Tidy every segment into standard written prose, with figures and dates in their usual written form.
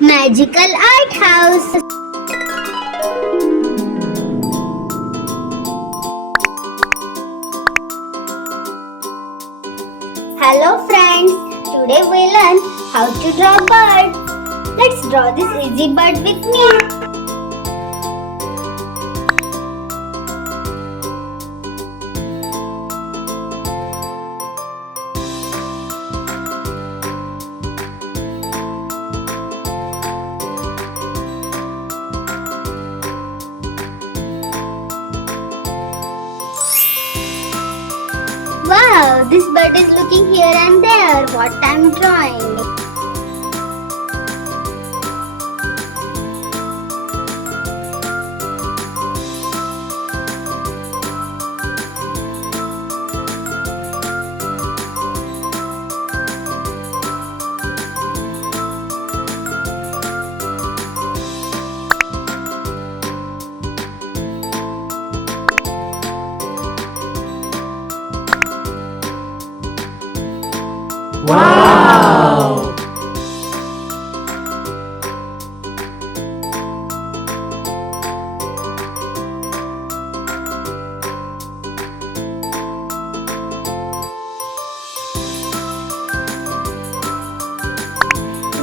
Magical Art House. Hello friends, today we learn how to draw bird. Let's draw this easy bird with me. Wow, this bird is looking here and there. What I'm drawing. Wow!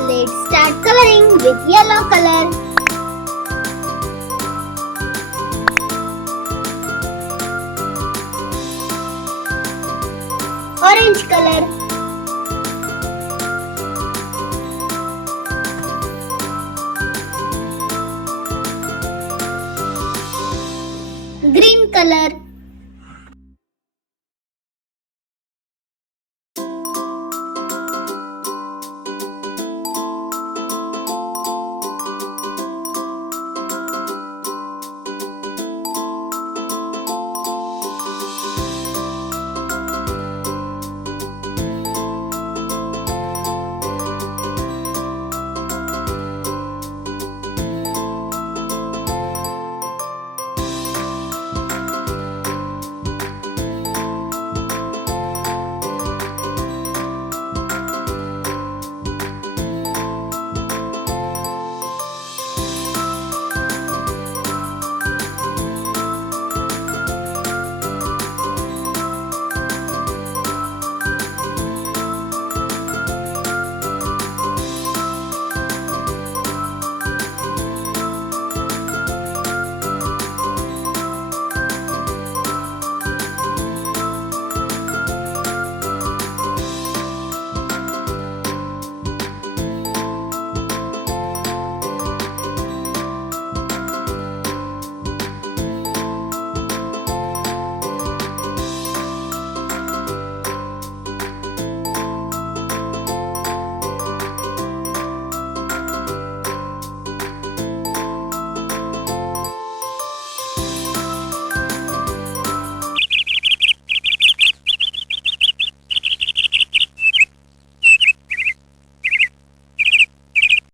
Let's start coloring with yellow color. Orange color. Green color.